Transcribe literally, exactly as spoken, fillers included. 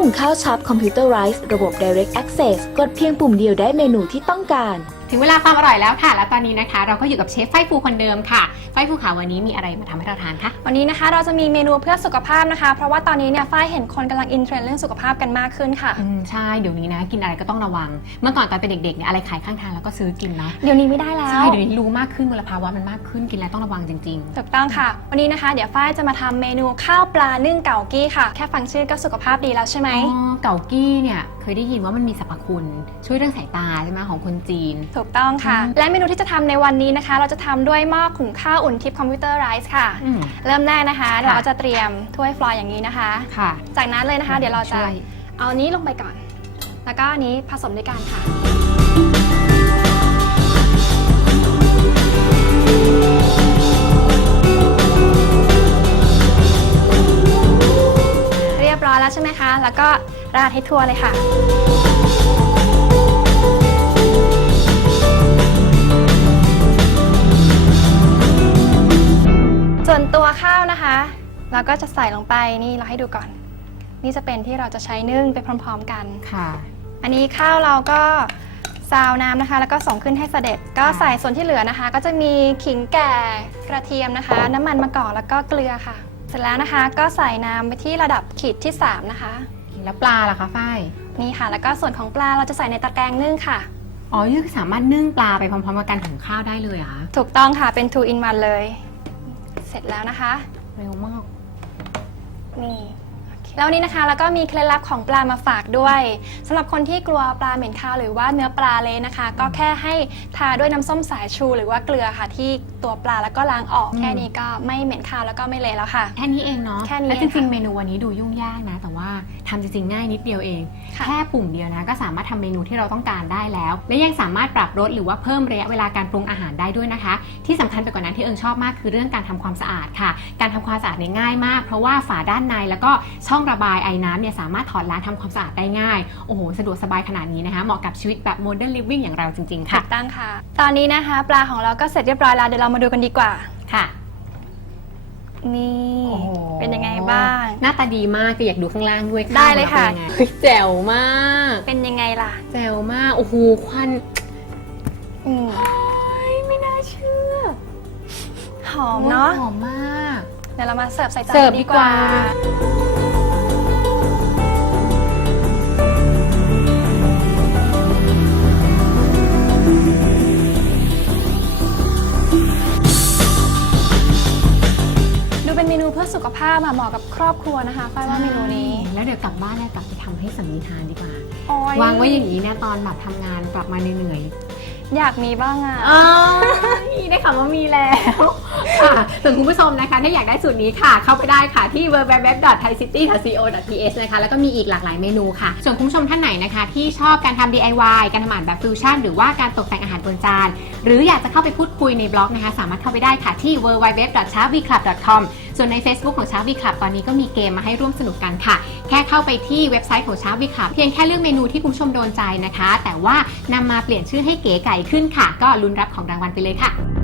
หุงข้าวชับคอมพิวเตอร์ไรซ์ระบบ Direct Access กดเพียงปุ่มเดียวได้เมนูที่ต้องการถึงเวลาความอร่อยแล้วค่ะและตอนนี้นะคะเราก็อยู่กับเชฟไฟฟูคนเดิมค่ะไฟฟูค่ะวันนี้มีอะไรมาทำให้เราทานคะวันนี้นะคะเราจะมีเมนูเพื่อสุขภาพนะคะเพราะว่าตอนนี้เนี่ยฝ้ายเห็นคนกำลังอินเทรนด์เรื่องสุขภาพกันมากขึ้นค่ะอืมใช่เดี๋ยวนี้นะกินอะไรก็ต้องระวังเมื่อก่อนตอนเป็นเด็กๆเนี่ยอะไรขายข้างทางแล้วก็ซื้อกินเนาะเดี๋ยวนี้ไม่ได้แล้วใช่เดี๋ยวนี้รู้มากขึ้นมลภาวะมันมากขึ้นกินแล้วต้องระวังจริงๆถูกต้องค่ะวันนี้นะคะเดี๋ยวฝ้ายจะมาทำเมนูข้าวปลานึ่งเก่ากี้ค่ะแค่ฟังชื่อก็สุขภาพดีแล้วใช่ไหมอ๋อเก่ากี้เนี่ยเคยได้ยินว่ามันมีสรรพคุณช่วยเรื่องสายตาใช่ไหมของคนจีนถูกต้องค่ะและเมนูที่จะทำในวันนี้นะคะเราจะทำด้วยหม้อหุงข้าวอุ่นทิพย์คอมพิวเตอร์ไรซ์ค่ะเริ่มแรกนะคะเราจะเตรียมถ้วยฟลอยอย่างนี้นะคะค่ะจากนั้นเลยนะคะเดี๋ยวเราจะเอาอันนี้ลงไปก่อนแล้วก็อันนี้ผสมด้วยกันค่ะเรียบร้อยแล้วใช่ไหมคะแล้วก็ราดให้ทั่วเลยค่ะส่วนตัวข้าวนะคะเราก็จะใส่ลงไปนี่เราให้ดูก่อนนี่จะเป็นที่เราจะใช้นึ่งไปพร้อมๆกันค่ะอันนี้ข้าวเราก็ซาวน้ำนะคะแล้วก็ส่งขึ้นให้เสด็จก็ใส่ส่วนที่เหลือนะคะก็จะมีขิงแก่กระเทียมนะคะน้ำมันมะกอกแล้วก็เกลือค่ะเสร็จแล้วนะคะก็ใส่น้ำไปที่ระดับขีดที่สามนะคะแล้วปลาล่ะคะฝ้ายนี่ค่ะแล้วก็ส่วนของปลาเราจะใส่ในตะแกรงนึ่งค่ะอ๋อนี่คือสามารถนึ่งปลาไปพร้อมๆกับการหุงข้าวได้เลยเหรอคะถูกต้องค่ะเป็น two in one เลยเสร็จแล้วนะคะเร็วมากนี่แล้วนี้นะคะแล้วก็มีเคล็ดลับของปลามาฝากด้วยสำหรับคนที่กลัวปลาเหม็นคาวหรือว่าเนื้อปลาเละนะคะก็แค่ให้ทาด้วยน้ำส้มสายชูหรือว่าเกลือค่ะที่ตัวปลาแล้วก็ล้างออกแค่นี้ก็ไม่เหม็นคาวแล้วก็ไม่เละแล้วค่ะแค่นี้เองเนาะแค่นี้และจริงๆเมนูวันนี้ดูยุ่งยากนะแต่ว่าทำจริงๆง่ายนิดเดียวเองแค่ปุ่มเดียวนะก็สามารถทำเมนูที่เราต้องการได้แล้วและยังสามารถปรับรสหรือว่าเพิ่มระยะเวลาการปรุงอาหารได้ด้วยนะคะที่สำคัญไปกว่านั้นที่เอิงชอบมากคือเรื่องการทำความสะอาดค่ะการทำความสะอาดเนี่ยง่ายมากเพราะว่าฝาด้านในแล้วก็ช่องระบายไอน้ำเนี่ยสามารถถอดล้างทำความสะอาดได้ง่ายโอ้โหสะดวกสบายขนาดนี้นะคะเหมาะกับชีวิตแบบโมเดิร์นลิฟวิ่งอย่างเราจริงๆค่ะถูกต้องค่ะตอนนี้นะคะปลาของเราก็เสร็จเรียบร้อยแล้วเดี๋ยวเรามาดูกันดีกว่าค่ะนี่เป็นยังไงบ้างหน้าตาดีมากก็อยากดูข้างล่างด้วยได้เลยค่ะแจ๋วมากเป็นยังไงล่ะแจ๋วมากโอ้โหควันอืมไม่น่าเชื่อหอมเนาะหอมมากเดี๋ยวเรามาเสิร์ฟใส่จานดีกว่าเป็นเมนูเพื่อสุขภาพเหมาะกับครอบครัวนะคะฝ้ายว่าเมนูนี้แล้วเดี๋ยวกลับบ้านเนี่ยกลับไปทำให้สามีทานดีกว่าวางไว้อย่างนี้เนี่ยตอนแบบทำงานกลับมาเหนื่อยอยากมีบ้างอ่ะได้ข่าวว่ามีแล้วค่ะส่วนคุณผู้ชมนะคะถ้าอยากได้สูตรนี้ค่ะเข้าไปได้ค่ะที่ ดับเบิลยู ดับเบิลยู ดับเบิลยู ดอท ไทยซิตี้ ดอท ซี โอ ดอท ที เอช นะคะแล้วก็มีอีกหลากหลายเมนูค่ะส่วนคุณผู้ชมท่านไหนนะคะที่ชอบการทำ ดี ไอ วาย การทำอาหารแบบฟิวชั่นหรือว่าการตกแต่งอาหารบนจานหรืออยากจะเข้าไปพูดคุยในบล็อกนะคะสามารถเข้าไปได้ค่ะที่ ดับเบิลยู ดับเบิลยู ดับเบิลยู ดอท ชาร์กวี คลับ ดอท คอม ส่วนใน Facebook ของ Shark V Club ตอนนี้ก็มีเกมมาให้ร่วมสนุกกันค่ะแค่เข้าไปที่เว็บไซต์ของ Shark V Club เพียงแค่เลือกเมนูที่คุณผู้ชมโดนใจนะคะแต่ว่านำมาเปลี่ยนชื่อให้เก๋ไก่ขึ้นค่ะก็ลุ้นรับของรางวัลไปเลยค่ะ